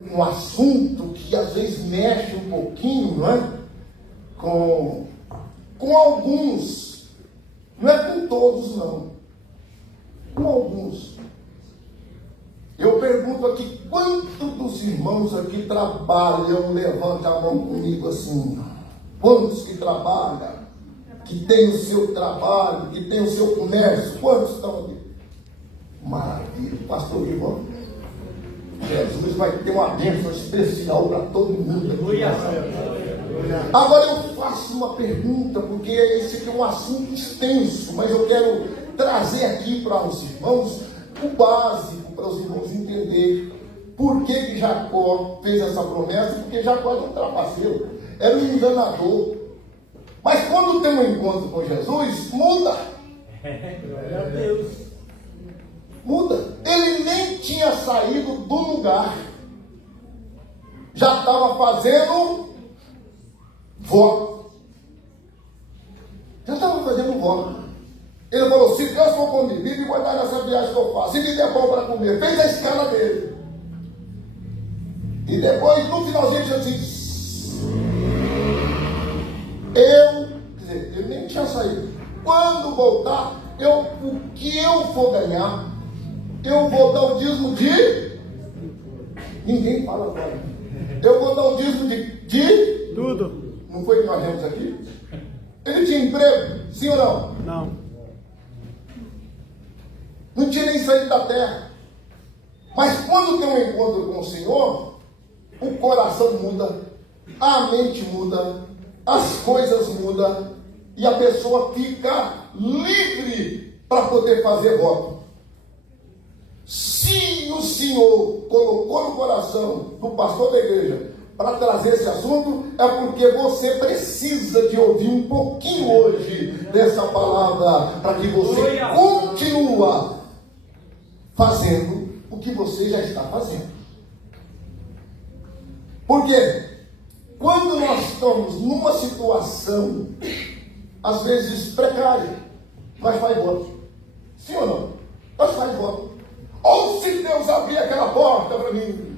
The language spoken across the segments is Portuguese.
um assunto que às vezes mexe um pouquinho, não é? Com alguns, não é com todos não, com alguns. Eu pergunto aqui, quantos dos irmãos aqui trabalham? Levante a mão comigo assim. Quantos que trabalham? Que tem o seu trabalho, que tem o seu comércio? Quantos estão aqui? Maravilha, pastor Ivan. Jesus vai ter uma bênção especial para todo mundo aqui. Agora eu faço uma pergunta, porque esse aqui é um assunto extenso, mas eu quero trazer aqui para os irmãos o básico, para os irmãos entenderem por que Jacó fez essa promessa, porque Jacó era um trapaceiro, era um enganador. Mas quando tem um encontro com Jesus, muda. Glória a Deus. Muda. Ele nem tinha saído do lugar. Já estava fazendo voto. Já estava fazendo voto. Ele falou, se Deus for comigo, e me guardar nessa viagem que eu faço, e me der pão para comer, fez a escala dele. E depois, no finalzinho, ele disse, ele nem tinha saído. Quando voltar, o que eu for ganhar, eu vou dar o dízimo de... Ninguém fala agora. Eu vou dar o dízimo de Tudo. Não foi que nós vemos aqui? Ele tinha emprego? Sim ou não? Não. Não tinha nem saído da terra. Mas quando tem um encontro com o Senhor, o coração muda, a mente muda, as coisas mudam, e a pessoa fica livre para poder fazer voto. Se o Senhor colocou no coração do pastor da igreja para trazer esse assunto, é porque você precisa de ouvir um pouquinho hoje dessa palavra, para que você continue fazendo o que você já está fazendo. Porque quando nós estamos numa situação, às vezes precária, nós faz voto. Sim ou não? Nós faz voto. Ou se Deus abrir aquela porta para mim,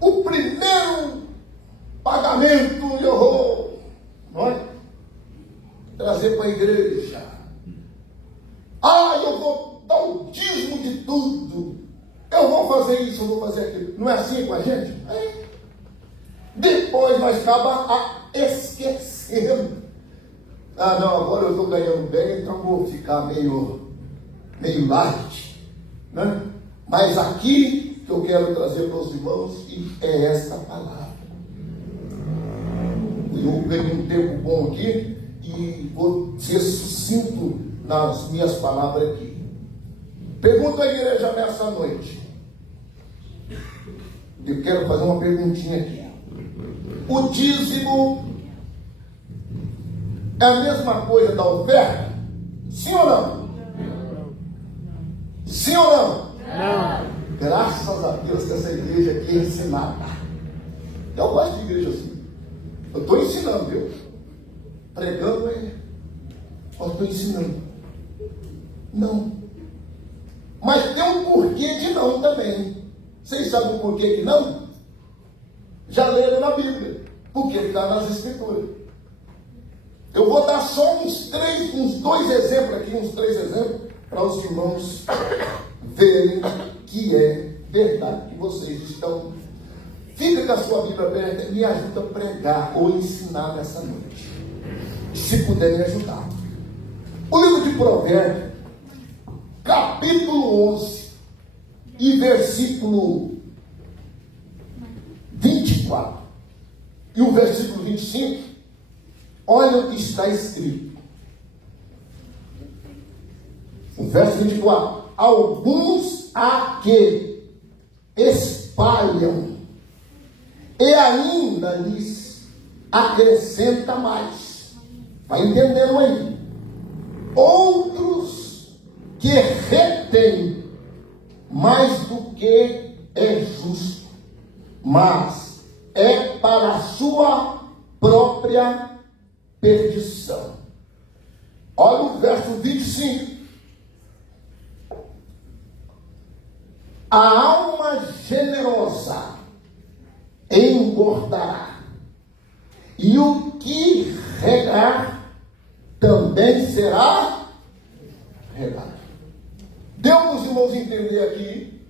o primeiro pagamento eu vou, não é? Trazer para a igreja. Eu vou dar o dízimo de tudo. Eu vou fazer isso, eu vou fazer aquilo. Não é assim com a gente? É. Depois nós acabamos esquecendo. Não, agora eu estou ganhando bem, então vou ficar meio light, né? Mas aqui que eu quero trazer para os irmãos é esta palavra. Eu peguei um tempo bom aqui e vou ser sucinto nas minhas palavras aqui. Pergunto à igreja nessa noite. Eu quero fazer uma perguntinha aqui. O dízimo é a mesma coisa da oferta? Sim ou não? Sim ou não? Não. Graças a Deus que essa igreja aqui é ensinada. Eu gosto de igreja assim. Eu estou ensinando, viu? Pregando é. Eu estou ensinando. Não. Mas tem um porquê de não também. Vocês sabem o porquê que não? Já leram na Bíblia. Porque está nas Escrituras. Eu vou dar só uns dois exemplos aqui, uns três exemplos, para os irmãos verem que é verdade, que vocês estão. Fica com a sua Bíblia aberta e me ajuda a pregar ou ensinar nessa noite. Se puder me ajudar. O livro de Provérbios, capítulo 11 e versículo 24 e o versículo 25, olha o que está escrito. O verso 24: alguns há que espalham e ainda lhes acrescenta mais. Vai entendendo aí? Outros que retêm mais do que é justo, mas é para a sua própria perdição. Olha o verso 25. A alma generosa engordará, e o que regar também será regado. Deu para os irmãos entender aqui?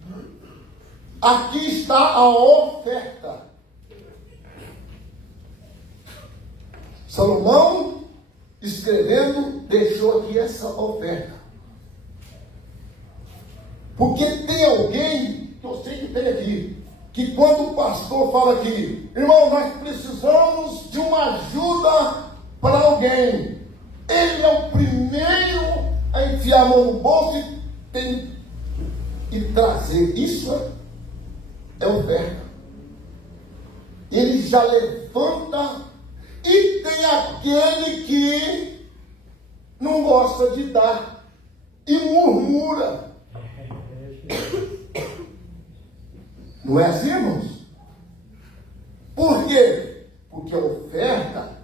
Aqui está a oferta. Salomão, escrevendo, deixou aqui essa oferta. Porque tem alguém, que eu sei que tem aqui, que quando o pastor fala aqui, irmão, nós precisamos de uma ajuda para alguém, ele é o primeiro a enfiar a mão no bolso e trazer. Isso é oferta. Ele já levanta. E tem aquele que não gosta de dar e murmura. Não é assim, irmãos? Por quê? Porque a oferta,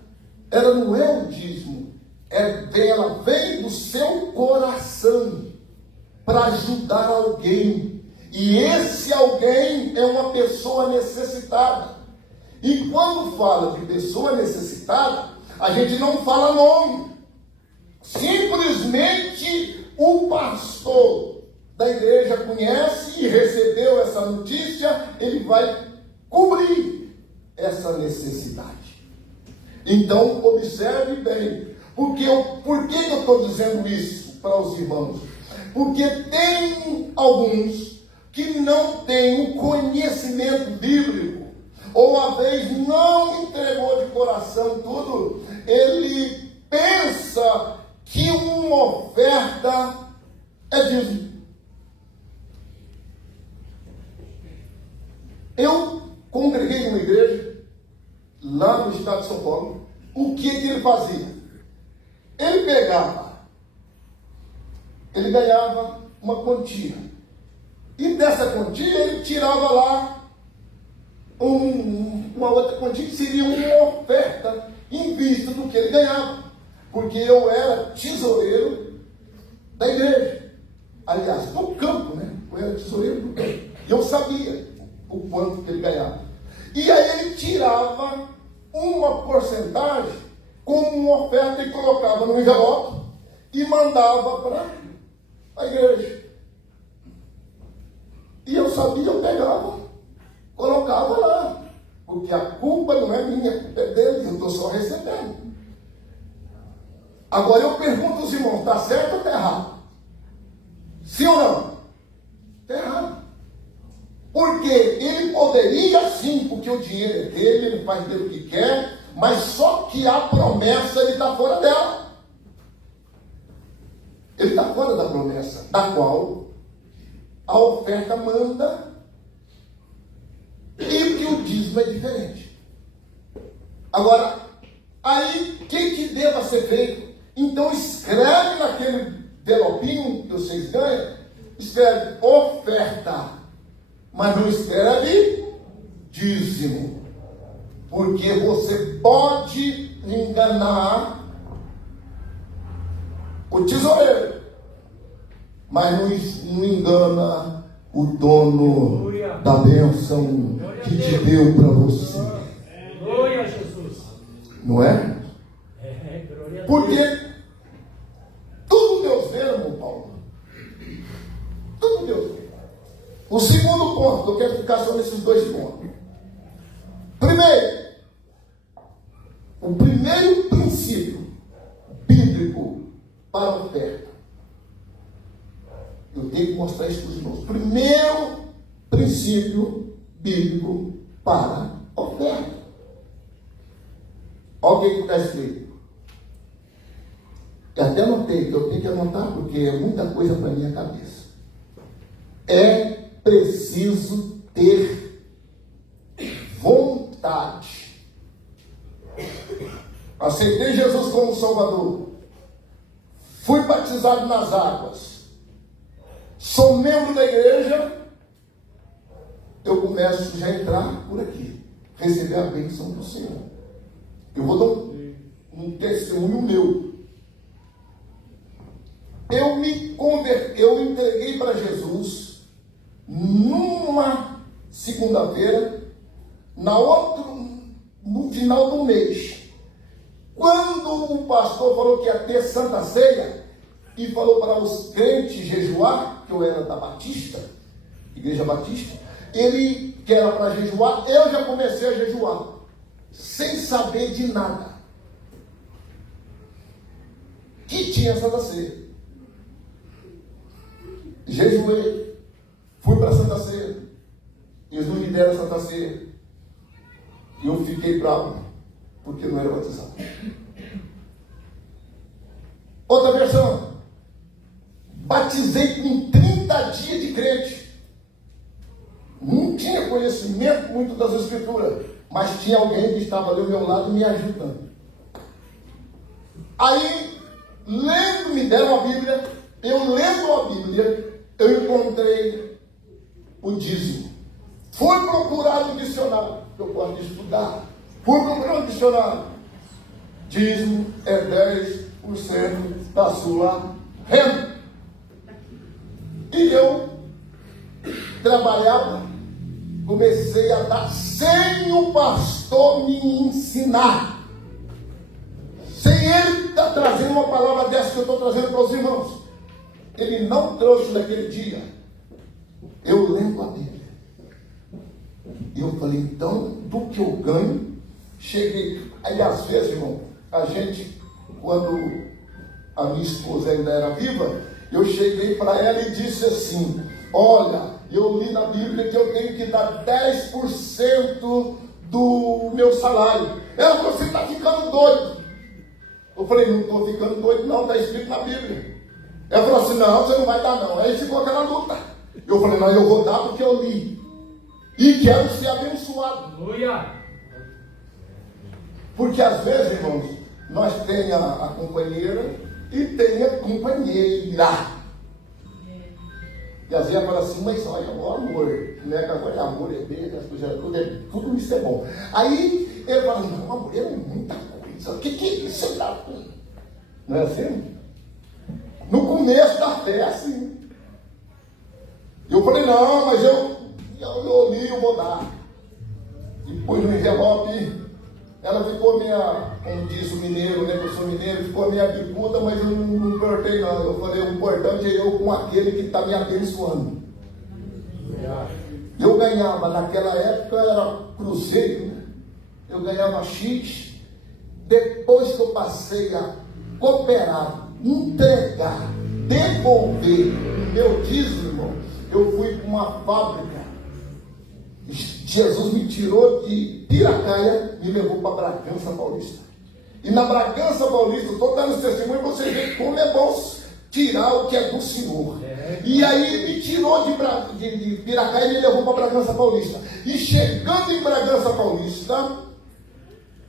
ela não é o dízimo, ela vem do seu coração para ajudar alguém. E esse alguém é uma pessoa necessitada. E quando fala de pessoa necessitada, a gente não fala nome. Simplesmente o pastor da igreja conhece e recebeu essa notícia, ele vai cobrir essa necessidade. Então, observe bem. Por que eu estou dizendo isso para os irmãos? Porque tem alguns que não têm o conhecimento bíblico, ou uma vez não entregou de coração tudo, ele pensa que uma oferta é dízimo. Eu congreguei numa igreja, lá no estado de São Paulo. O que ele fazia? Ele ganhava uma quantia, e dessa quantia ele tirava lá uma outra quantia que seria uma oferta em vista do que ele ganhava, porque eu era tesoureiro da igreja, aliás, do campo, né? Eu era tesoureiro do campo, e eu sabia o quanto que ele ganhava, e aí ele tirava uma porcentagem como uma oferta e colocava no envelope e mandava para a igreja, e eu sabia, eu pegava, colocava lá, porque a culpa não é minha, a culpa é dele, eu estou só recebendo. Agora eu pergunto aos irmãos, está certo ou está errado? Sim ou não? Está errado. Porque ele poderia sim, porque o dinheiro é dele, ele faz dele o que quer, mas só que a promessa ele está fora dela. Ele está fora da promessa, da qual a oferta manda. E que o dízimo é diferente. Agora, aí, o que deva ser feito? Então, escreve naquele envelopinho que vocês ganham, escreve oferta, mas não escreve dízimo. Porque você pode enganar o tesoureiro, mas não engana o dono da bênção que te deu para você. Glória a Jesus. Não é? Porque tudo Deus vê, irmão Paulo. Tudo Deus vê. O segundo ponto, eu quero ficar só nesses dois pontos. Primeiro, o primeiro princípio bíblico para a oferta. Eu tenho que mostrar isso para os irmãos. Primeiro princípio bíblico para a oferta. Olha o que está escrito. Eu até anotei, que eu tenho que anotar porque é muita coisa para a minha cabeça. É preciso ter vontade. Aceitei Jesus como Salvador. Fui batizado nas águas. Sou membro da igreja. Eu começo já a entrar por aqui, receber a bênção do Senhor. Eu vou dar um testemunho meu. Eu me converti, eu entreguei para Jesus numa segunda-feira, no final do mês. Quando o pastor falou que ia ter Santa Ceia, e falou para os crentes jejuar, que eu era da Batista, Igreja Batista, ele que era para jejuar, eu já comecei a jejuar, sem saber de nada, que tinha Santa Ceia. Jejuei, fui para a Santa Ceia, eles não me deram a Santa Ceia, e eu fiquei bravo, porque não era batizado. Outra versão, batizei com 30 dias de crente. Não tinha conhecimento muito das Escrituras, mas tinha alguém que estava ali ao meu lado me ajudando. Aí, me deram a Bíblia, eu lendo a Bíblia, eu encontrei o dízimo. Fui procurar no dicionário, eu gosto de estudar. Fui procurar no dicionário. Dízimo é 10% da sua renda. E eu trabalhava, comecei a dar sem o pastor me ensinar. Sem ele estar trazendo uma palavra dessa que eu estou trazendo para os irmãos. Ele não trouxe naquele dia. Eu lembro a Bíblia. E eu falei, então, do que eu ganho, cheguei. Aí às vezes, irmão, a gente, quando a minha esposa ainda era viva, eu cheguei para ela e disse assim, olha, eu li na Bíblia que eu tenho que dar 10% do meu salário. Ela falou, você está ficando doido. Eu falei, não estou ficando doido não, está escrito na Bíblia. Ela falou assim, não, você não vai dar não. Aí ficou aquela luta. Eu falei, não, eu vou dar porque eu li. E quero ser abençoado. Aleluia. Porque às vezes, irmãos, nós temos a companheira e tem a companheira. E às vezes ela fala assim, mas olha, o amor, né? Agora amor é bem, as coisas, tudo isso é bom. Aí ele fala, não, amor é muita coisa. O que é isso? Não é assim? No começo da fé é assim. Eu falei, não, mas eu li, eu vou dar. E pôs no envelope. Ela ficou como diz o mineiro, né? Eu sou mineiro, ficou minha bicuda, mas eu não importei não. Eu falei, o importante é eu com aquele que está me abençoando. Eu ganhava, naquela época era cruzeiro, né? Eu ganhava X. Depois que eu passei a cooperar, entregar, devolver o meu dízimo, irmão, eu fui para uma fábrica. Jesus me tirou de Piracaia e me levou para Bragança Paulista. E na Bragança Paulista, estou dando esse testemunho para você ver como é bom tirar o que é do Senhor. E aí ele me tirou de Piracaia e me levou para Bragança Paulista. E chegando em Bragança Paulista,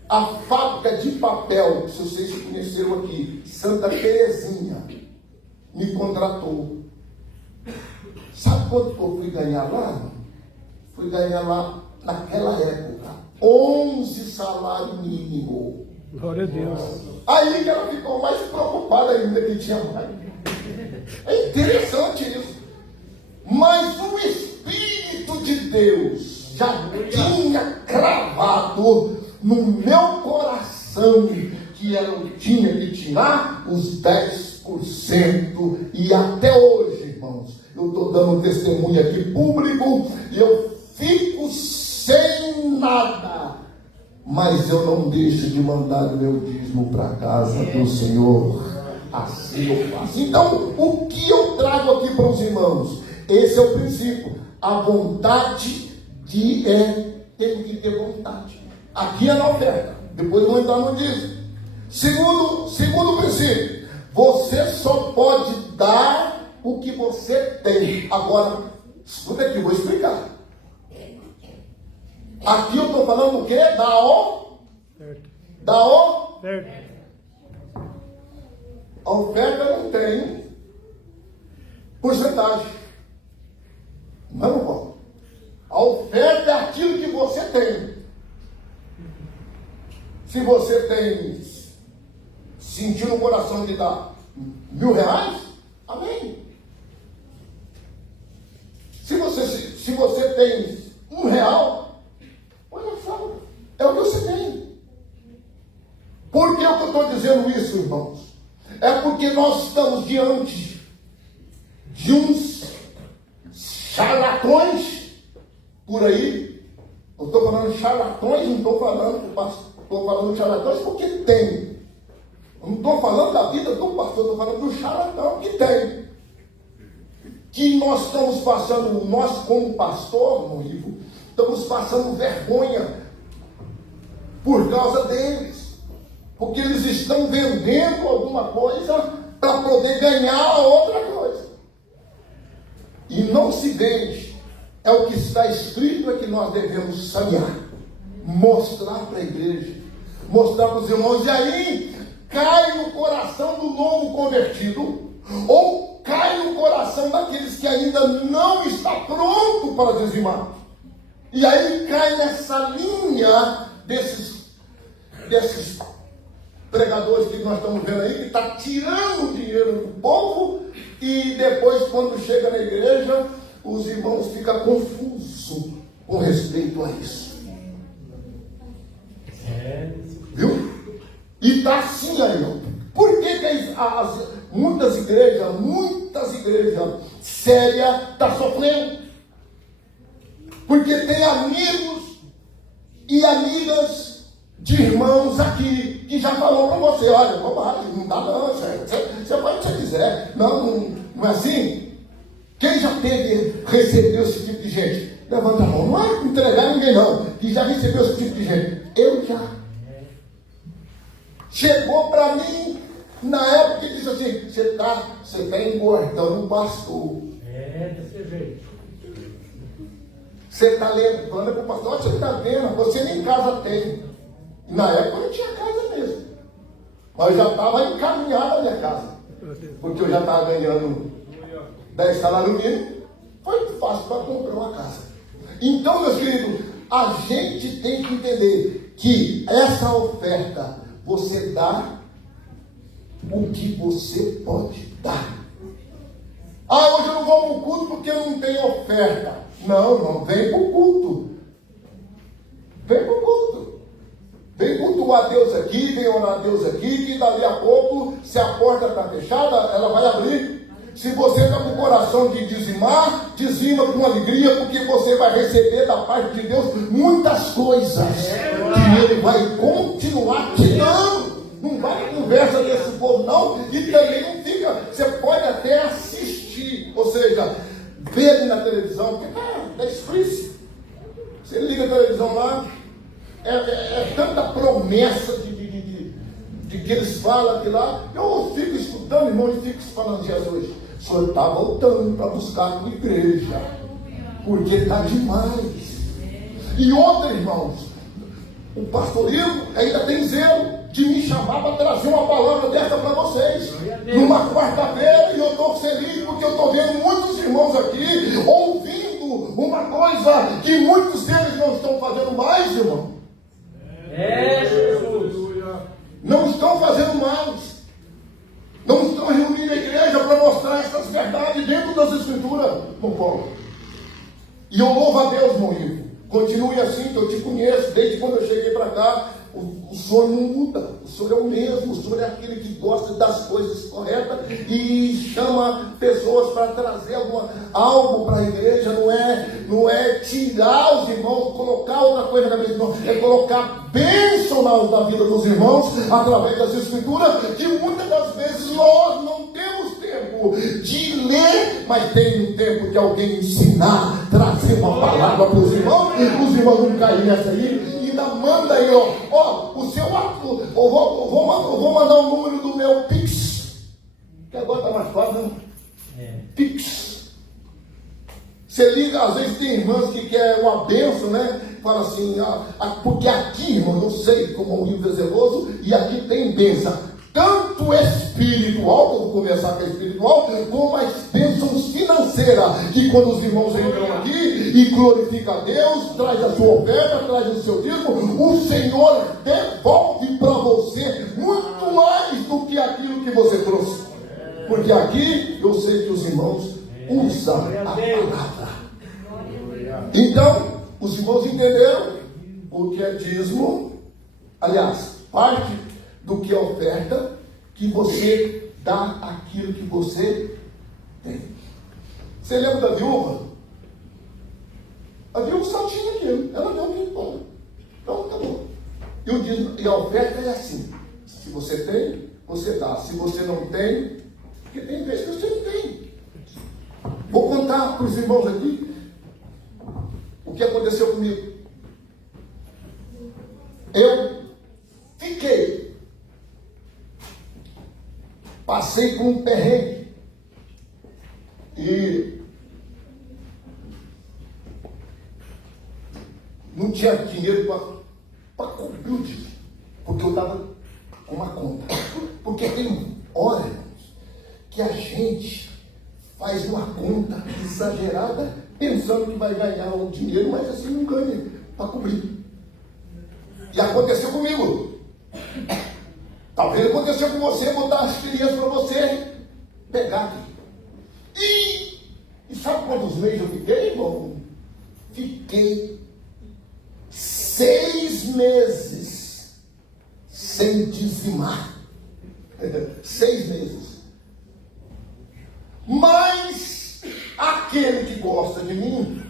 a fábrica de papel, se vocês conheceram aqui, Santa Terezinha, me contratou. Sabe quanto que eu fui ganhar lá? Fui ganhar lá, naquela época, 11 salário mínimo. Glória a Deus. Aí que ela ficou mais preocupada ainda que tinha mais. É interessante isso. Mas o Espírito de Deus já tinha cravado no meu coração que eu tinha que tirar os 10%. E até hoje, irmãos, eu estou dando testemunho aqui público e eu fico sem nada, mas eu não deixo de mandar o meu dízimo para a casa do Senhor. Assim eu faço. Então, o que eu trago aqui para os irmãos? Esse é o princípio. A vontade tem que ter vontade. Aqui é na oferta. Depois eu vou entrar no dízimo. Segundo princípio, você só pode dar o que você tem. Agora, escuta aqui, eu vou explicar. Aqui eu estou falando o quê? Certo. A oferta não tem porcentagem. Não pode. A oferta é aquilo que você tem. Se você sentiu no coração de dar R$1.000, amém. Se você você tem R$1, põe na sala. É o que você tem. Por que eu estou dizendo isso, irmãos? É porque nós estamos diante de uns charlatões por aí. Eu estou falando charlatões, não estou falando charlatões porque tem. Eu não estou falando da vida do pastor, estou falando do charlatão que tem. Que nós estamos passando, nós como pastor, no livro, estamos passando vergonha por causa deles. Porque eles estão vendendo alguma coisa para poder ganhar outra coisa. E não se vende. É o que está escrito, é que nós devemos sanear. Mostrar para a igreja. Mostrar para os irmãos. E aí cai no coração do novo convertido. Ou cai no coração daqueles que ainda não está pronto para dizimar. E aí cai nessa linha desses pregadores que nós estamos vendo aí, que está tirando o dinheiro do povo, e depois, quando chega na igreja, os irmãos ficam confusos com respeito a isso. Viu? E está assim aí, ó. Por que muitas igrejas sérias estão sofrendo? Porque tem amigos e amigas de irmãos aqui, que já falou para você, olha, bobagem, não dá não, você pode o que você quiser. Não é assim? Quem já recebeu esse tipo de gente? Levanta a mão, não é entregar ninguém não, que já recebeu esse tipo de gente. Eu já. Chegou para mim, na época, e disse assim, você está engordando o pastor. Desse jeito. Você está levando para o pastor, você está vendo, você nem casa tem. Na época eu não tinha casa mesmo. Mas eu já estava encaminhado a minha casa. Porque eu já estava ganhando 10 salários mínimos. Foi fácil para comprar uma casa. Então, meus queridos, a gente tem que entender que essa oferta, você dá o que você pode dar. Ah, hoje eu não vou para o culto porque eu não tenho oferta. Não, vem para o culto. Vem para o culto. Vem cultuar a Deus aqui, vem orar a Deus aqui, que dali a pouco, se a porta está fechada, ela vai abrir. Se você está com o coração de dizimar, dizima com alegria, porque você vai receber da parte de Deus muitas coisas que Ele vai continuar te dando. Não vai conversa desse povo não, e também não fica, você pode até assistir, ou seja, ver na televisão, porque é explícito. Você liga a televisão lá, é tanta promessa de que eles falam que lá. Eu fico escutando, irmão, e fico falando, Jesus, o senhor está voltando para buscar uma igreja, porque está demais. E outra, irmãos, o pastorio ainda tem zelo de me chamar para trazer uma palavra dessa para vocês. Numa quarta-feira, e eu estou feliz porque eu estou vendo muitos irmãos aqui ouvindo uma coisa que muitos deles não estão fazendo mais, irmão. Jesus. Não estão fazendo mais. Não estão reunindo a igreja para mostrar essas verdades dentro das escrituras, irmão Paulo. E eu louvo a Deus, irmão Ivo. Continue assim, que eu te conheço desde quando eu cheguei para cá. O senhor não muda, o senhor é o mesmo, o senhor é aquele que gosta das coisas corretas e chama pessoas para trazer algo para a igreja. Não é tirar os irmãos, colocar outra coisa na vida, não, é colocar bênção na vida dos irmãos através das escrituras, que muitas das vezes nós não temos tempo de ler, mas tem um tempo de alguém ensinar, trazer uma palavra para os irmãos não caírem nessa aí. Manda aí, ó, o seu ato, eu vou mandar o número do meu Pix, que agora está mais fácil, né? Pix. Você liga, às vezes tem irmãs que quer uma bênção, né? Fala assim, porque aqui, irmão, não sei como o livro é zeloso, e aqui tem bênção, tanto espiritual, vou conversar que é espiritual, como as bênçãos financeiras, que quando os irmãos entram aqui e glorificam a Deus, traz a sua oferta, traz o seu dízimo, o Senhor devolve para você muito mais do que aquilo que você trouxe. Porque aqui eu sei que os irmãos usam a palavra. Então, os irmãos entenderam o que é dízimo, aliás, parte do que é oferta, que você dá aquilo que você tem. Você lembra da viúva? A viúva só tinha aquilo, ela deu o que importa. Então, acabou. E o dízimo, e a oferta é assim: se você tem, você dá. Se você não tem, porque tem vezes que você não tem. Vou contar para os irmãos aqui o que aconteceu comigo. Eu passei por um perrengue e não tinha dinheiro para cobrir o dízimo, porque eu estava com uma conta. Porque tem hora, irmãos, que a gente faz uma conta exagerada pensando que vai ganhar um dinheiro, mas assim não ganha para cobrir. E aconteceu comigo. Talvez aconteceu com você, botar as crianças para você pegar. E sabe quantos meses eu fiquei, irmão? Fiquei 6 meses sem dizimar. 6 meses. Mas aquele que gosta de mim,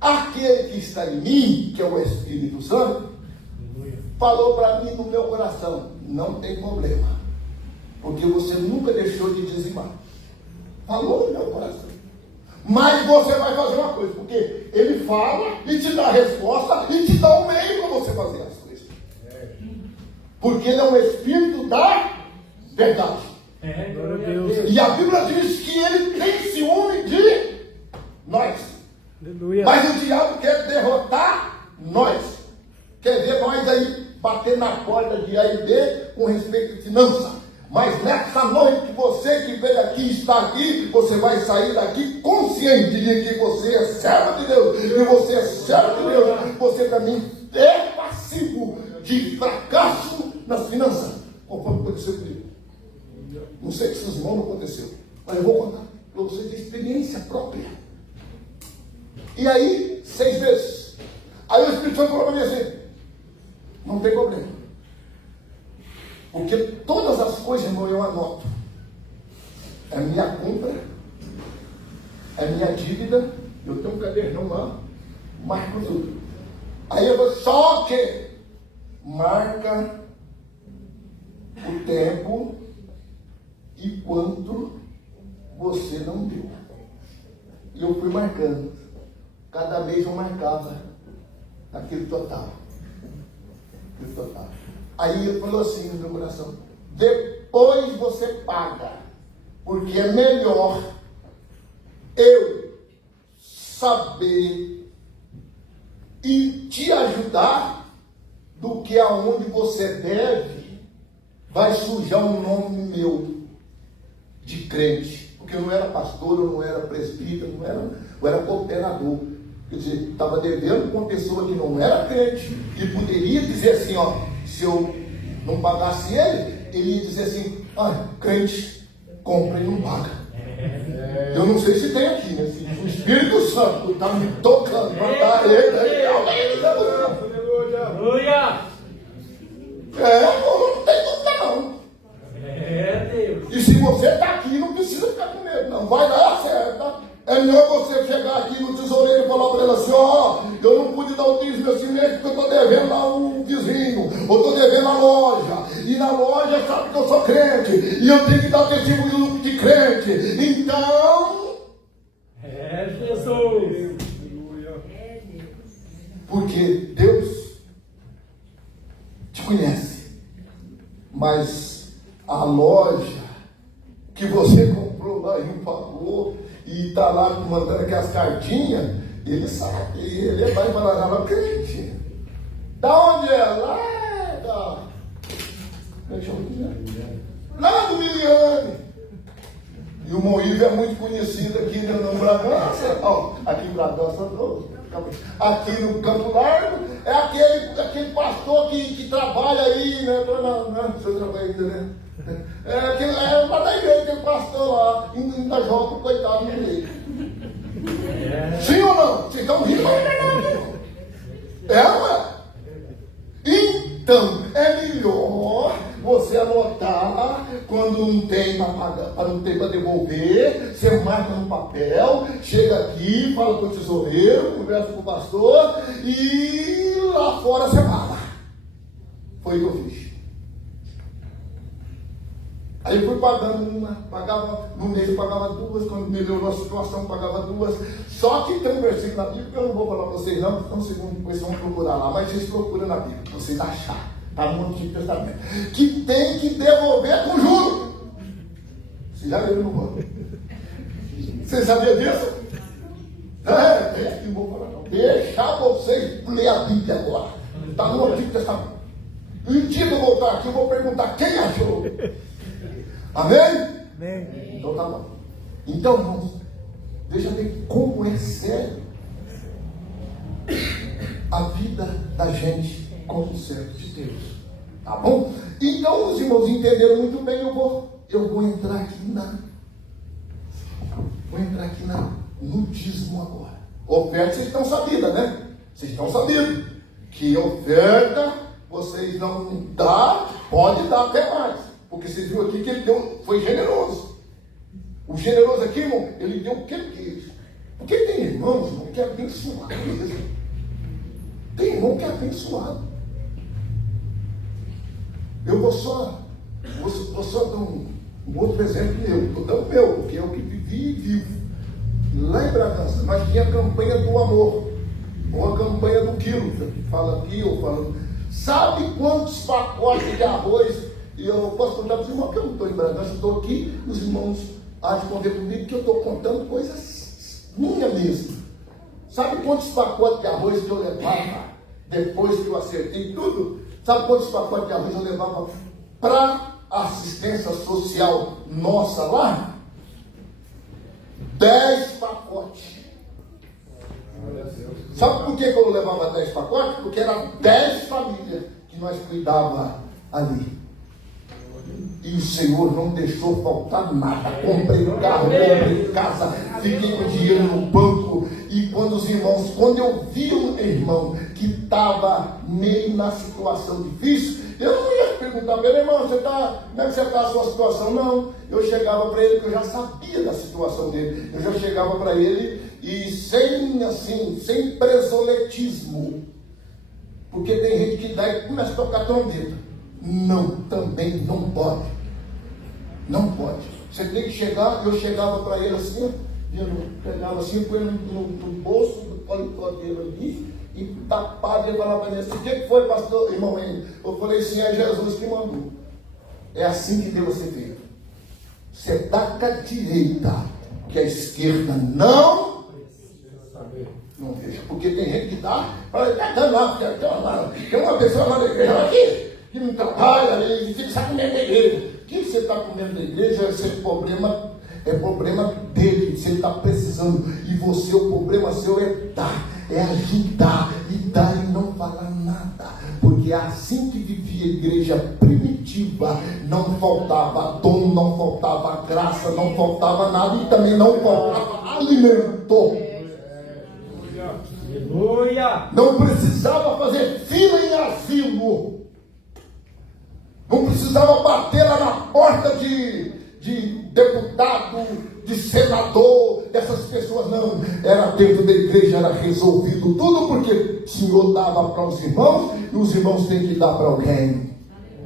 aquele que está em mim, que é o Espírito Santo, falou para mim no meu coração: não tem problema, porque você nunca deixou de dizimar. Falou no meu coração. Mas você vai fazer uma coisa, porque ele fala e te dá a resposta e te dá o meio para você fazer as coisas. Porque ele é um Espírito da verdade. Glória a Deus. E a Bíblia diz que ele tem ciúme de nós. Aleluia. Mas o diabo quer derrotar nós. Quer ver nós aí bater na porta de A e B com respeito à finança. Mas nessa noite que você que veio aqui está aqui, você vai sair daqui consciente de que você é servo de Deus. E você é servo de Deus. Você também é passivo de fracasso nas finanças. Conforme aconteceu comigo. Não sei se os irmãos não aconteceu, mas eu vou contar para vocês de experiência própria. E aí, 6 meses. Aí o Espírito Santo falou para mim assim: não tem problema. Porque todas as coisas, irmão, eu anoto. É minha compra, é minha dívida. Eu tenho um cadernão lá, marco tudo. Aí eu vou, só que marca o tempo e quanto você não deu. E eu fui marcando. Cada mês eu marcava aquele total. Aí ele falou assim no meu coração: depois você paga, porque é melhor eu saber e te ajudar do que aonde você deve vai sujar um nome meu de crente. Porque eu não era pastor, eu não era presbítero, eu era cooperador. Quer dizer, estava devendo com uma pessoa que não era crente e poderia dizer assim, ó, se eu não pagasse ele ia dizer assim: crente compra e não paga. Eu não sei se tem aqui, né? Se o Espírito Santo está me tocando para dar ele. Aleluia! Não tem dúvida não. Deus. E se você está aqui, não precisa ficar com medo, não. Vai dar certo. É melhor você chegar aqui no tesoureiro e falar para ele assim: eu não pude dar o dízimo esse mês porque eu estou devendo lá o vizinho, ou estou devendo a loja, e na loja sabe que eu sou crente, e eu tenho que dar testemunho de crente. Então, Jesus. porque Deus te conhece, mas a loja que você comprou lá e não pagou, e está lá mandando aqui as cartinhas, ele sabe, ele vai falar: não, crente. Da onde é? Lá lá do Miliane. E o Moíve é muito conhecido aqui no Bragança. Aqui em Bragança, aqui no Campo Largo, é aquele pastor que trabalha aí, né? Você trabalha ainda, né? É lá da igreja, aquele pastor lá, indo da Joca, coitado no meio. Sim ou não? Vocês estão rindo, mas não é? Então, é melhor você anotar quando não tem para pagar, para não ter para devolver, você marca no papel, chega aqui, fala com o tesoureiro, conversa com o pastor e lá fora você paga. Foi o que eu fiz. Aí eu fui pagando uma, pagava no mês, eu pagava duas, quando melhorou a situação, pagava duas. Só que tem um versículo na Bíblia que eu não vou falar para vocês não, porque vocês vão procurar lá, mas vocês procuram na Bíblia, para vocês acharem, está no Antigo Testamento, que tem que devolver com juros. Vocês já leram no banco? Vocês sabiam disso? Não vou falar não. Deixa vocês ler a Bíblia agora. Está no Antigo Testamento. E o dia que eu voltar aqui, eu vou perguntar quem achou. Amém? Amém. Então tá bom. Então, irmãos, deixa eu ver como é sério a vida da gente como servo de Deus. Tá bom? Então, os irmãos entenderam muito bem. Eu vou entrar aqui no dízimo agora. Oferta, vocês estão sabidos, né? Vocês estão sabidos que oferta vocês não dá, pode dar até mais. Porque vocês viram aqui que ele foi generoso. O generoso aqui, irmão, ele deu o que ele quis. Porque tem irmãos, irmão, que é abençoado mesmo. Tem irmão que é abençoado. Eu vou só dar um outro exemplo meu. Estou dando o meu, porque é o que vivi e vivo. Lá em Bragança, nós tínhamos a campanha do amor. Ou a campanha do quilo. Fala aqui, ou falando. Sabe quantos pacotes de arroz? E eu posso contar para os irmãos que eu não estou em Bragança, eu estou aqui, os irmãos há de responder comigo que eu estou contando coisas minhas mesmo. Sabe quantos pacotes de arroz que eu levava depois que eu acertei tudo? Sabe quantos pacotes de arroz eu levava para a assistência social nossa lá? 10 pacotes. Sabe por que eu levava 10 pacotes? Porque eram 10 famílias que nós cuidávamos ali. E o Senhor não deixou faltar nada. Comprei carro, comprei casa, fiquei com dinheiro no banco. E quando eu vi um irmão que estava meio na situação difícil, eu não ia perguntar para ele, irmão, como é que você está a sua situação? Não, eu chegava para ele, porque eu já sabia da situação dele. Eu já chegava para ele e sem presoletismo. Porque tem gente que dá e começa a tocar trombeta. Não, também não pode. Não pode. Você tem que chegar, eu chegava para ele assim, eu pegava assim, põe no bolso do paletó dele ali, e tapava e falava para ele assim, o que foi, pastor, irmão? Eu falei assim, é Jesus que mandou. É assim que deve ser feito. Você taca a direita, que a esquerda não deixa. Porque tem gente que dá, fala, tem uma pessoa lá na igreja aqui, que não trabalha, ele fica só comendo da igreja. O que você está comendo da igreja? Esse é problema dele, você está precisando. E você, o problema seu é dar, é ajudar, e dar e não falar nada. Porque é assim que vivia a igreja primitiva. Não faltava dom, não faltava graça, não faltava nada, e também não faltava alimento. Aleluia! Não precisava fazer fila em asilo. Não precisava bater lá na porta de deputado, de senador, dessas pessoas, não. Era dentro da igreja, era resolvido tudo, porque o Senhor dava para os irmãos, e os irmãos têm que dar para alguém.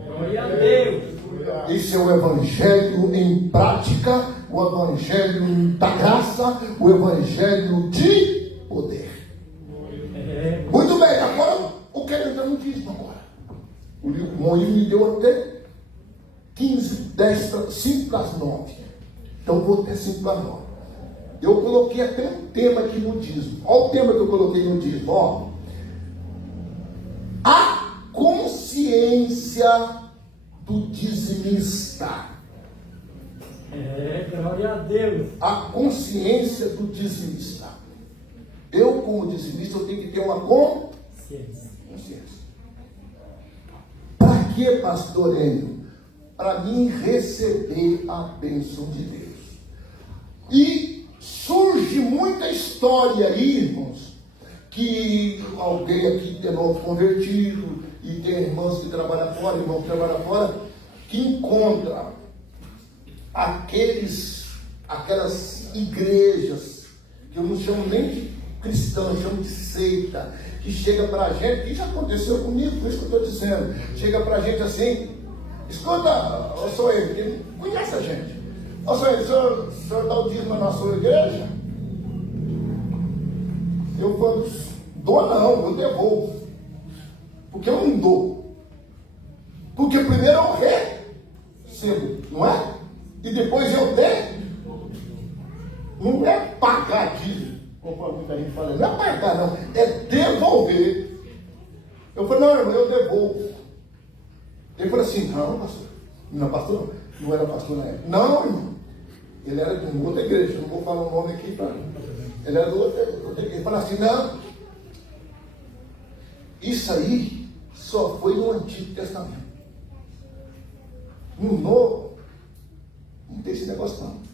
Glória a Deus! Esse é o evangelho em prática, o evangelho da graça, o evangelho de poder. Muito bem, agora eu quero entrar no dízimo agora. O Moinho me deu até 5 para as 9. Então vou até 5 para as 9. Eu coloquei até um tema aqui no dízimo. Olha o tema que eu coloquei no dízimo. Ó. A consciência do dizimista. Glória a Deus. A consciência do dizimista. Eu, como dizimista, eu tenho que ter uma consciência. Para que, pastor Enio? Para mim receber a bênção de Deus. E surge muita história aí, irmãos, que alguém aqui tem novo convertido, e tem irmãos que trabalham fora, irmãos que trabalham fora, que encontra aquelas igrejas, que eu não chamo nem de cristão, eu chamo de seita, que chega para a gente, que já aconteceu comigo, por isso que eu estou dizendo, chega para a gente assim, escuta, eu sou ele, que conhece a gente, o senhor dá o dízimo na sua igreja? Eu falo, dou não, eu devolvo, porque eu não dou, porque primeiro eu recebo, não é? E depois eu devo, não é pagar dízimo, conforme muita gente fala, não é pagar não, é devolver. Eu falei, não, irmão, eu devolvo. Ele falou assim, não, pastor, não, pastor, não era pastor na época. Não, irmão, ele era de uma outra igreja, não vou falar o nome aqui para ele era de outra igreja. Ele falou assim, não, isso aí só foi no Antigo Testamento. No Novo, não tem esse negócio não.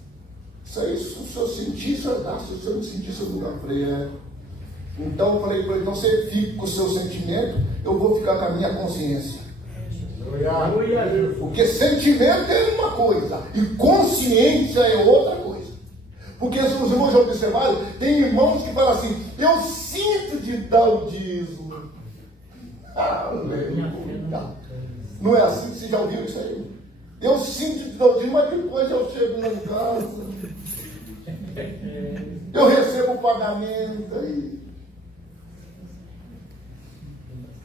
Isso aí, se o senhor sentir, o senhor dá. Se o senhor não sentir, o senhor não dá. Eu falei, Então eu falei para ele, então você fica com o seu sentimento, eu vou ficar com a minha consciência. Porque sentimento é uma coisa, e consciência é outra coisa. Porque se os irmãos já observaram, tem irmãos que falam assim, eu sinto de dar o dízimo. Aleluia. Não é assim que você já ouviu isso aí? Eu sinto de dar o dízimo, mas depois eu chego lá em casa, eu recebo o pagamento aí.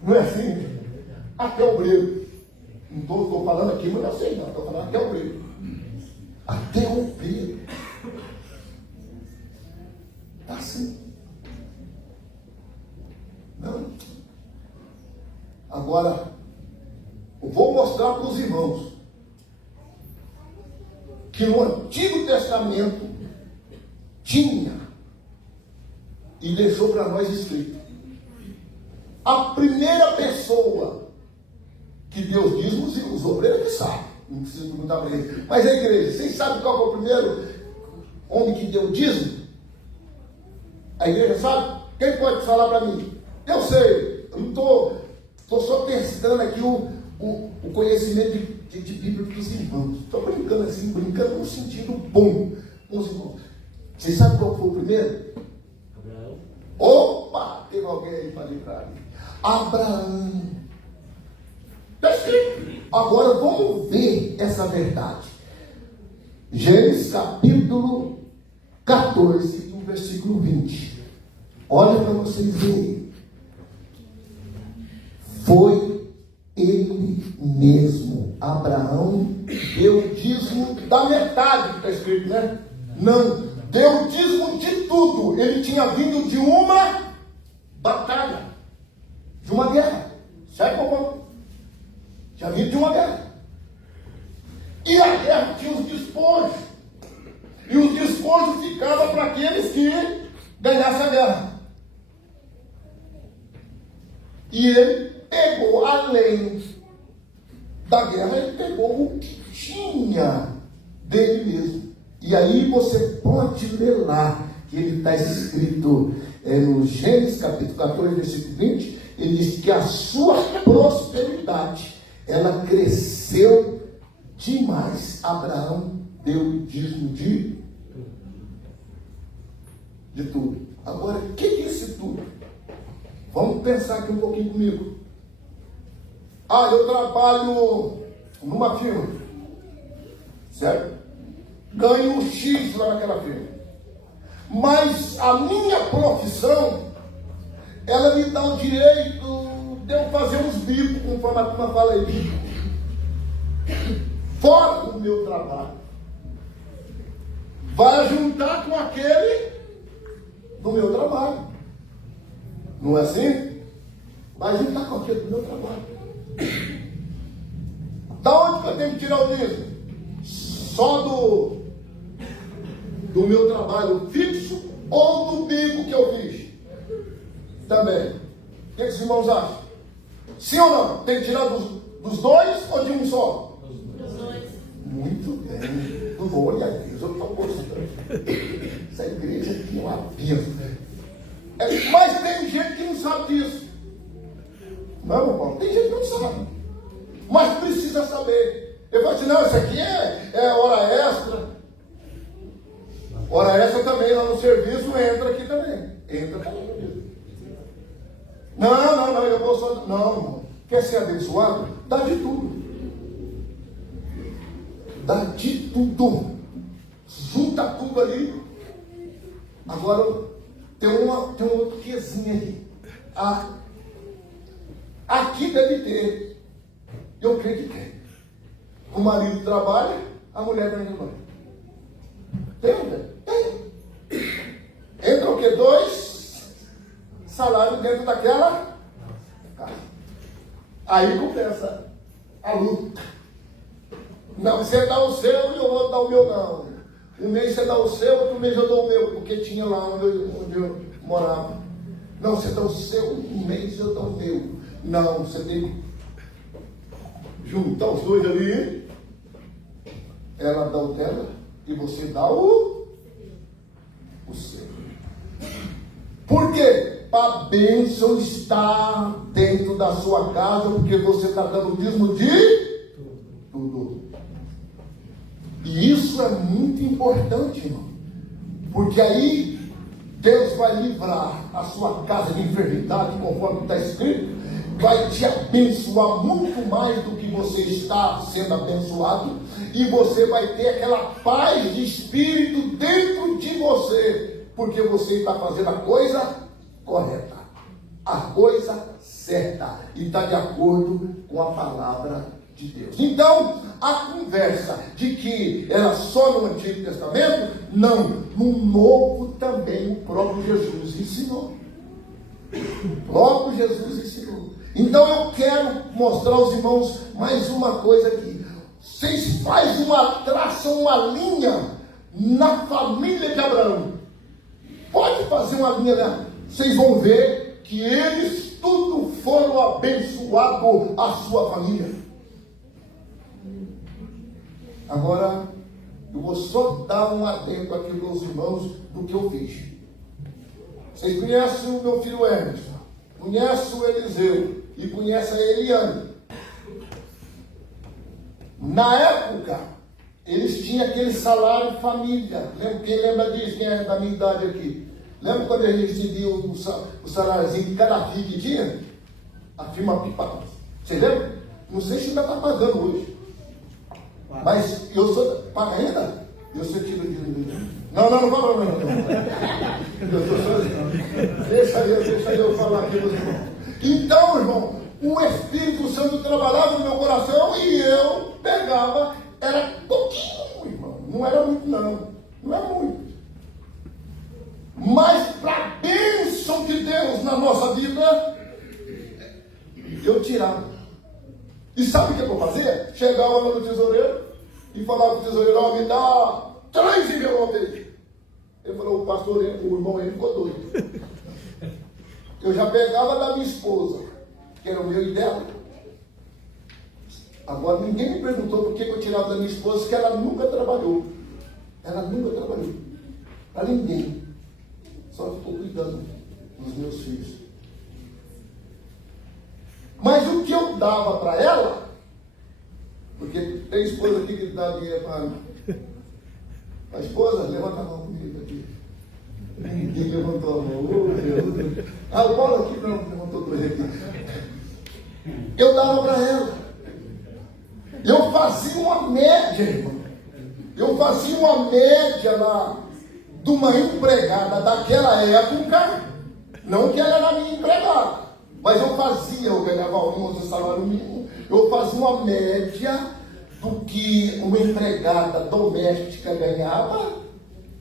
Não é assim? Até o obreiro. Não estou falando aqui, mas eu sei não. Estou falando até o obreiro. Até o obreiro. Está assim. Não. Agora, eu vou mostrar para os irmãos que no Antigo Testamento tinha e deixou para nós escrito. A primeira pessoa que deu dízimos, os obreiros que sabem, não preciso perguntar para eles. Mas a igreja, vocês sabem qual foi o primeiro homem que deu dízimo? A igreja sabe? Quem pode falar para mim? Eu sei, eu não estou só testando aqui o conhecimento de Bíblia dos irmãos. Estou brincando assim, brincando no sentido bom com os irmãos. Vocês sabem qual foi o primeiro? Abraão. Opa, tem alguém aí para livrar mim. Abraão. Agora vamos ver essa verdade. Gênesis capítulo 14, do versículo 20. Olha para vocês verem. Foi ele mesmo, Abraão, deu o dízimo da metade, que está escrito, né? Não, deu o dízimo de tudo. Ele tinha vindo de uma batalha, de uma guerra, certo, irmão? Tinha vindo de uma guerra. E a guerra tinha os despojos. E os despojos ficavam para aqueles que ganhassem a guerra. E ele pegou, além da guerra, ele pegou o que tinha dele mesmo. E aí você pode ler lá, que ele está escrito no Gênesis capítulo 14, versículo 20, ele diz que a sua prosperidade, ela cresceu demais. Abraão deu o dízimo de tudo. Agora, o que é esse tudo? Vamos pensar aqui um pouquinho comigo. Eu trabalho numa firma, certo? Ganho um X lá naquela firma. Mas a minha profissão, ela me dá o direito de eu fazer uns bicos, conforme a turma fala aí, bico, fora do meu trabalho. Vai juntar com aquele do meu trabalho. Não é assim? Vai juntar com aquele do meu trabalho. Da onde que eu tenho que tirar o dízimo? Só do meu trabalho fixo ou do bico que eu fiz? Também. O que os irmãos acham? Sim ou não? Tem que tirar dos dois ou de um só? Dos dois. Muito bem. Glória a Deus, eu estou gostando. essa igreja aqui é uma bênção. Mas tem gente que não sabe disso. Não, meu irmão, tem gente que não sabe. Mas precisa saber. Eu falo assim, não, isso aqui é hora extra. Hora extra também, lá no serviço, entra aqui também. Entra também. Não, eu vou só... Não, irmão. Quer ser abençoado? Dá de tudo. Dá de tudo. Junta tudo ali. Agora, tem um outro quezinho ali. Aqui deve ter. Eu creio que tem. O marido trabalha, a mulher vai embora. Tem, né? Tem. Entra o quê? 2 salários dentro daquela casa. Aí começa a luta. Não, você dá o seu e eu vou dar o meu, não. Um mês você dá o seu, outro mês eu dou o meu, porque tinha lá onde eu morava. Não, você dá o seu, um mês eu dou o meu. Não, você tem que juntar os dois ali. Ela dá o dela e você dá o seu. Por quê? A bênção está dentro da sua casa, porque você está dando o dízimo de tudo. E isso é muito importante, irmão. Porque aí Deus vai livrar a sua casa de enfermidade, conforme está escrito, vai te abençoar muito mais do que você está sendo abençoado, e você vai ter aquela paz de espírito dentro de você, porque você está fazendo a coisa correta, a coisa certa, e está de acordo com a palavra de Deus. Então, a conversa de que era só no Antigo Testamento, não, no Novo também o próprio Jesus ensinou. O próprio Jesus ensinou. Então eu quero mostrar aos irmãos mais uma coisa aqui. Vocês traçam uma linha na família de Abraão. Pode fazer uma linha, né? Vocês vão ver que eles tudo foram abençoados, a sua família. Agora, eu vou só dar um adendo aqui para os irmãos do que eu fiz. Vocês conhecem o meu filho Emerson, conhecem o Eliseu e conhecem a Eliane. Na época, eles tinham aquele salário família. Quem lembra disso? Quem é da minha idade aqui? Lembra quando a gente recebia o saláriozinho de cada filho que tinha? A firma Pipa. Vocês lembram? Não sei se ainda está pagando hoje. Mas eu sou. Paga ainda? Eu sou tiro de. Não paga não. Eu sou sozinho. Deixa eu falar aqui, meus irmãos. Então, irmão, o Espírito Santo trabalhava no meu coração e eu pegava, era pouquinho, irmão. Não era muito, não. Não era muito. Mas para a bênção de Deus na nossa vida, eu tirava. E sabe o que eu fazia? Chegava lá no tesoureiro e falava para o tesoureiro: ó, me dá 3 envelopes. Ele falou: o pastor, o irmão, ele ficou doido. Eu já pegava da minha esposa, que era o meu e dela. Agora, ninguém me perguntou por que eu tirava da minha esposa, porque ela nunca trabalhou. Ela nunca trabalhou. Para ninguém. Só ficou cuidando dos meus filhos. Mas o que eu dava para ela, porque tem esposa aqui que dá dinheiro para a esposa, levanta a mão comigo aqui. Ninguém levantou a mão. Oh, Deus. Ah, o Paulo aqui não levantou dois aqui. Eu dava para ela. Eu fazia uma média, irmão. Eu fazia uma média lá de uma empregada daquela época, não que ela era minha empregada, mas eu ganhava 11 salário mínimo, eu fazia uma média do que uma empregada doméstica ganhava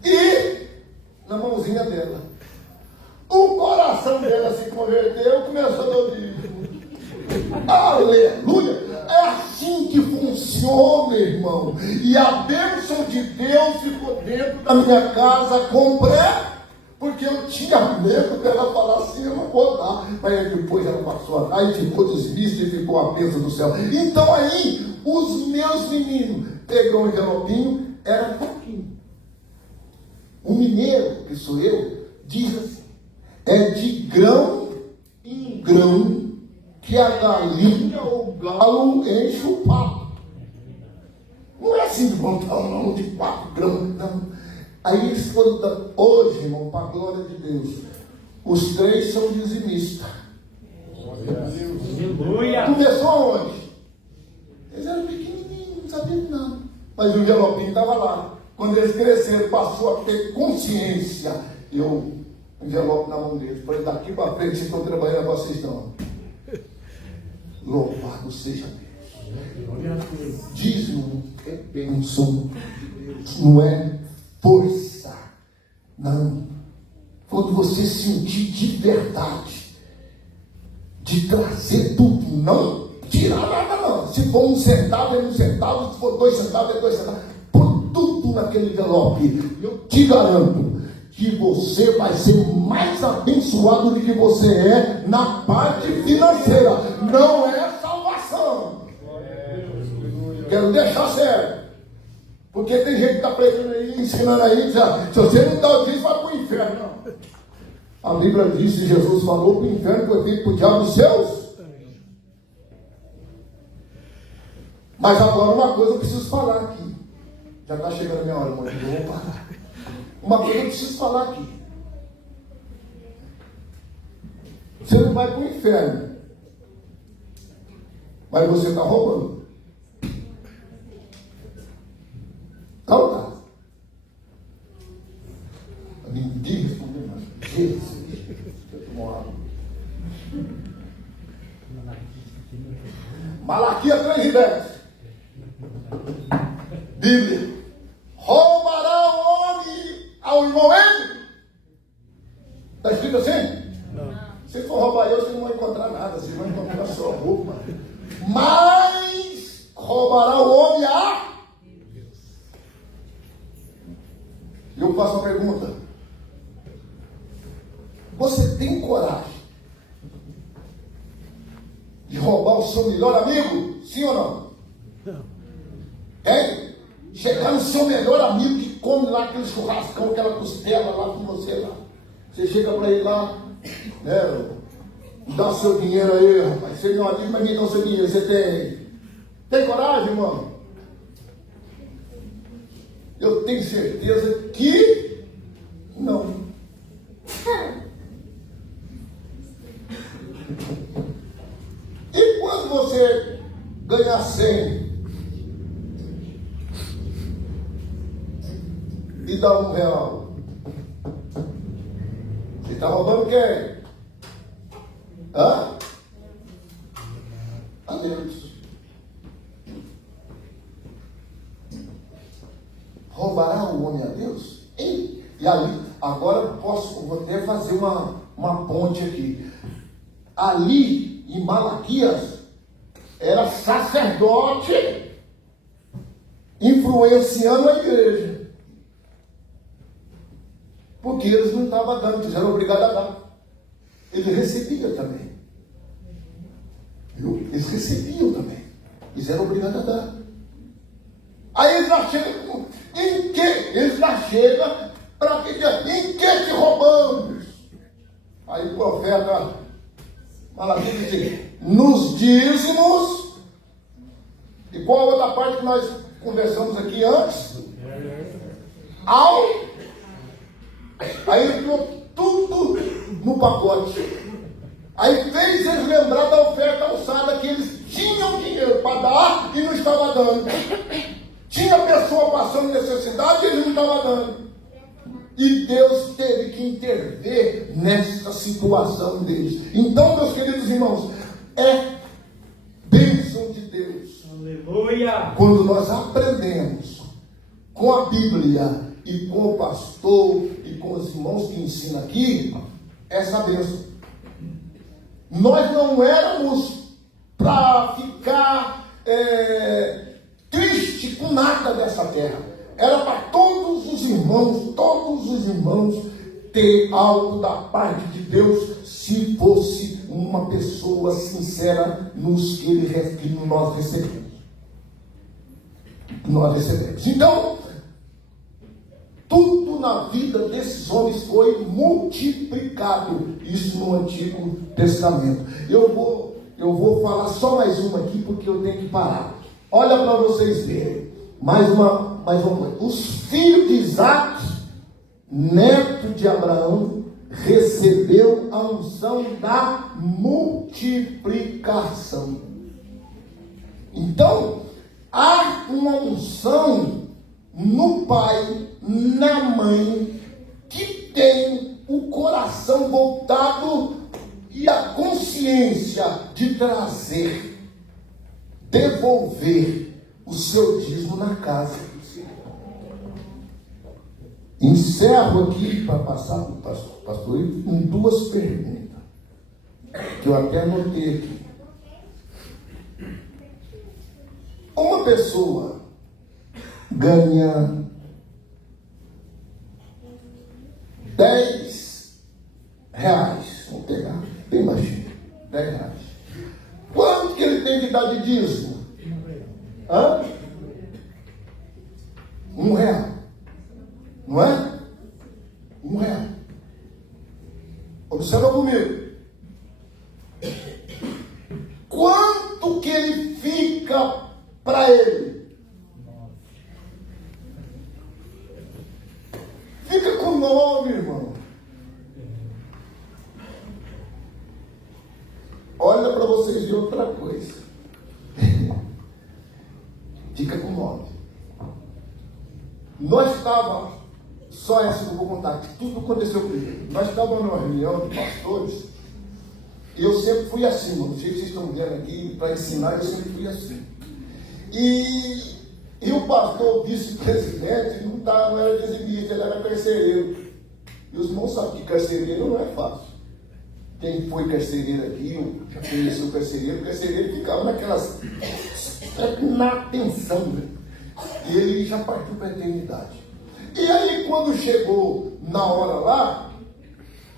e na mãozinha dela. O coração dela se converteu, começou a dar o dízimo. Aleluia! É assim que funciona, irmão. E a bênção de Deus ficou dentro da minha casa porque eu tinha medo dela falar assim: eu não vou dar. Mas depois ela passou a dar e ficou desvista e ficou a bênção do céu. Então aí, os meus meninos pegam um envelopinho, era pouquinho. O mineiro, que sou eu, diz assim: é de grão em grão que a galinha ou o galo enche o papo. Não é assim de montar um não, de 4 grãos, não. Aí eles foram, hoje, irmão, para a glória de Deus, os 3 são dizimistas. Aleluia. Começou aonde? Eles eram pequenininhos, não sabiam de nada. Mas o envelopinho estava lá. Quando eles cresceram, passou a ter consciência. Eu, envelope na mão deles. Falei, daqui para frente, vocês estão trabalhando, vocês não. Louvado seja Deus. Dízimo é bênção, não é força. Não. Quando você sentir de verdade, de trazer tudo, não tirar nada não. Se for 1 centavo, é 1 centavo. Se for 2 centavos, é 2 centavos. Põe tudo naquele envelope. Eu te garanto que você vai ser mais abençoado do que você é na parte financeira. Não é salvação. Quero deixar sério. Porque tem gente que está pregando aí, ensinando aí, dizendo, se você não dá o dízimo, vai para o inferno. Não. A Bíblia diz que Jesus falou que o inferno foi feito para o diabo dos seus. Mas agora uma coisa eu preciso falar aqui. Já está chegando a minha hora, mãe. Eu vou parar. Uma coisa eu preciso falar aqui. Você não vai para o inferno. Mas você está roubando. Tá ou tá? Ninguém respondeu nada. Jesus. Eu tomo água. Malaquias 3:10. Bíblia. Roubará o homem ao irmão ele? Está escrito assim? Não. Se for roubar eu, vocês não vão encontrar nada. Vocês vão encontrar só roupa. Mas roubará o homem a... Eu faço a pergunta. Você tem coragem de roubar o seu melhor amigo? Sim ou não? Não. Tem? Chegar no seu melhor amigo que come lá aquele churrascão, aquela costela lá com você lá. Você chega para ele lá, né? Dá seu dinheiro aí, rapaz. Você não amigo, mas me dá o seu dinheiro. Você tem? Tem coragem, irmão? Eu tenho certeza que não. E quando você ganhar 100 e dá R$1, você está roubando quem? Hã? A Deus. Roubará o homem a Deus? Hein? E ali, agora vou até fazer uma ponte aqui. Ali, em Malaquias, era sacerdote influenciando a igreja. Porque eles não estavam dando, eles eram obrigados a dar. Eles recebiam também. Viu? Eles recebiam também. Eles eram obrigados a dar. Aí eles já chegam, em que? Eles já chegam para pedir, em que te roubamos? Aí o profeta Malaquias diz, nos dízimos, e qual a outra parte que nós conversamos aqui antes? Aí ele tirou tudo no pacote. Aí fez eles lembrar da oferta alçada, que eles tinham dinheiro para dar e não estavam dando. Tinha pessoa passando necessidade e eles não estavam dando. E Deus teve que intervir nessa situação deles. Então, meus queridos irmãos, é bênção de Deus. Aleluia. Quando nós aprendemos com a Bíblia e com o pastor e com os irmãos que ensinam aqui, essa bênção. Nós não éramos para ficar triste com nada dessa terra. Era para todos os irmãos ter algo da parte de Deus, se fosse uma pessoa sincera nos que nós recebemos. Então, tudo na vida desses homens foi multiplicado. Isso no Antigo Testamento. Eu vou falar só mais uma aqui, porque eu tenho que parar. Olha para vocês verem. Mais uma coisa. Os filhos de Isaac, neto de Abraão, recebeu a unção da multiplicação. Então, há uma unção no pai, na mãe, que tem o coração voltado e a consciência de trazer, devolver o seu dízimo na casa do Senhor. Encerro aqui para passar para o pastor com duas perguntas, que eu até anotei aqui. Uma pessoa ganha 10 reais, vamos pegar, bem baixinho, 10 reais. Quanto que ele tem que dar de dízimo? Hã? R$1. Não é? R$1. Observa comigo. Quanto que ele fica para ele? Fica com 9, irmão. Olha para vocês ver outra coisa. Fica com 9. Nós estávamos, só essa que eu vou contar, que tudo aconteceu primeiro. Nós estávamos numa reunião de pastores, e eu sempre fui assim, não sei se vocês estão vendo aqui, para ensinar, eu sempre fui assim. E o pastor, o vice-presidente, não era dizimista, ele era carcereiro. E os irmãos sabem que carcereiro não é fácil. Quem foi carcereiro aqui, já conheceu o carcereiro ficava naquelas, na tensão, né? E ele já partiu para a eternidade. E aí, quando chegou na hora lá,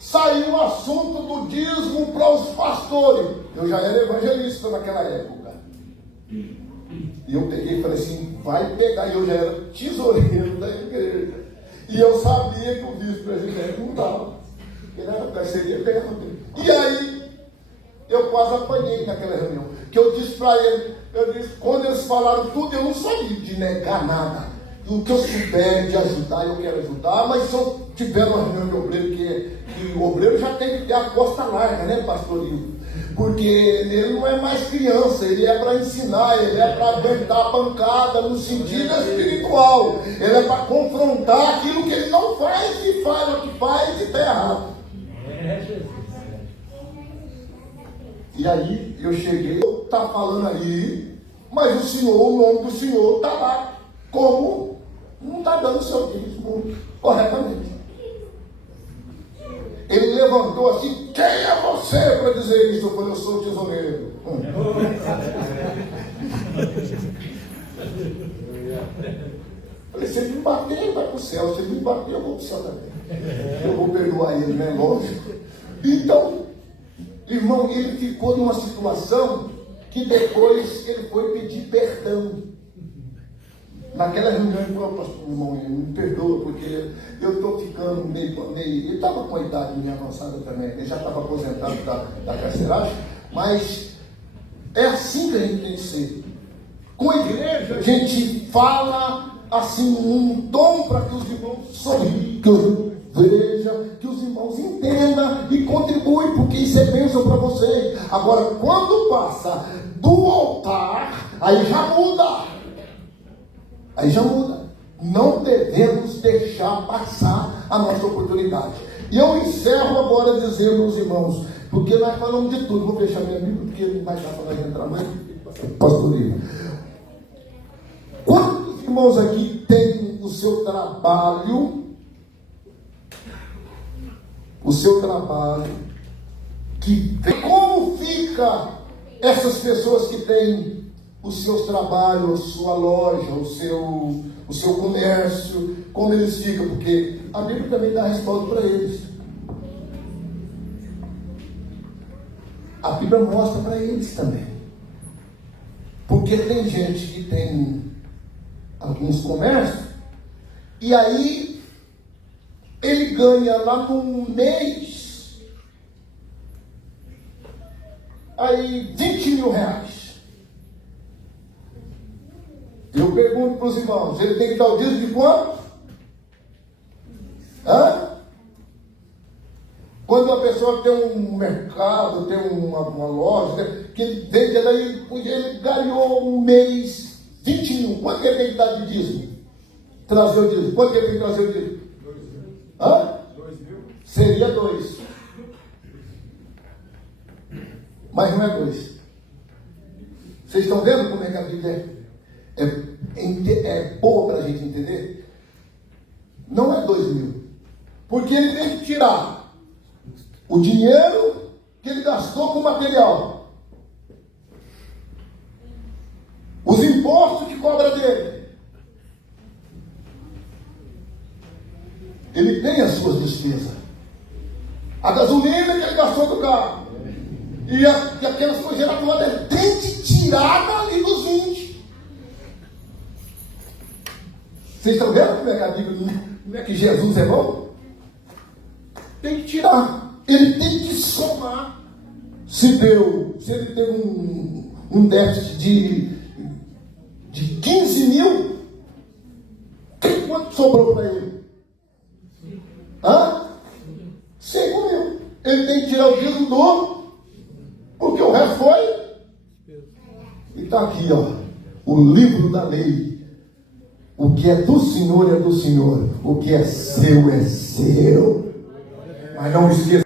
saiu o assunto do dízimo para os pastores. Eu já era evangelista naquela época. E eu peguei e falei assim, vai pegar. E eu já era tesoureiro da igreja. E eu sabia que o vice-presidente não dava. Ele era carcereiro dentro dele. E aí, eu quase apanhei naquela reunião. Que eu disse para ele, quando eles falaram tudo, eu não sabia de negar nada. O que eu souber de ajudar, eu quero ajudar. Mas se eu tiver uma reunião de obreiro, que o obreiro já tem que ter a costa larga, né, pastorinho? Porque ele não é mais criança, ele é para ensinar, ele é para aguentar a pancada no sentido espiritual. Ele é para confrontar aquilo que ele não faz e faz o que faz e está errado. E aí eu cheguei, está falando aí, mas o senhor, o nome do senhor está lá, como não está dando o seu dízimo corretamente. Ele levantou assim, quem é você para dizer isso? Eu falei, eu sou o tesoureiro. Falei, se ele me bater, ele vai para o céu. Se ele me bater, eu vou para o céu também. Eu vou perdoar ele, né? Lógico. Então, irmão, ele ficou numa situação que depois ele foi pedir perdão. Naquela reunião, ele falou, pastor, irmão, me perdoa, porque eu estou ficando meio... Ele estava com a idade meio avançada também, ele já estava aposentado da carceragem, mas é assim que a gente tem que ser. Com a igreja, a gente fala assim, um tom para que os irmãos sorriam, que eu veja, que os irmãos entendam e contribuem, porque isso é bênção para vocês. Agora, quando passa do altar, aí já muda. Aí já muda. Não devemos deixar passar a nossa oportunidade. E eu encerro agora dizendo aos irmãos, porque nós falamos de tudo. Vou fechar minha Bíblia, porque não vai dar para nós entrar mais. Pastorinho. Quantos irmãos aqui têm o seu trabalho? O seu trabalho. Como fica essas pessoas que têm os seus trabalhos, a sua loja, o seu comércio, como eles ficam? Porque a Bíblia também dá respaldo para eles. A Bíblia mostra para eles também. Porque tem gente que tem alguns comércios, e aí ele ganha lá num mês, aí 20 mil reais. Eu pergunto para os irmãos, ele tem que dar o dízimo de quanto? Hã? Quando uma pessoa tem um mercado, tem uma loja, que ele vende, ele ganhou um mês 20 mil. Quanto que ele tem que dar de dízimo? Trazer o dízimo. Quanto que ele tem que trazer o dízimo? 2.000. Hã? 2.000. Seria 2. Mas não é 2. Vocês estão vendo como é que a Bíblia é boa para a gente entender? Não é 2.000. Porque ele tem que tirar o dinheiro que ele gastou com material, os impostos que cobra dele. Ele tem as suas despesas, a gasolina que ele gastou do carro, e aquelas coisas geradoras, ele tem que tirar dali dos 20. Vocês estão vendo como é que a Bíblia, como é que Jesus é bom? Tem que tirar. Ele tem que somar. Se ele teve um déficit de 15 mil, quanto sobrou para ele? Hã? 5 mil. Ele tem que tirar o dízimo do, porque o resto foi. E está aqui, ó, o livro da lei. O que é do Senhor é do Senhor. O que é seu é seu. Mas não esqueça.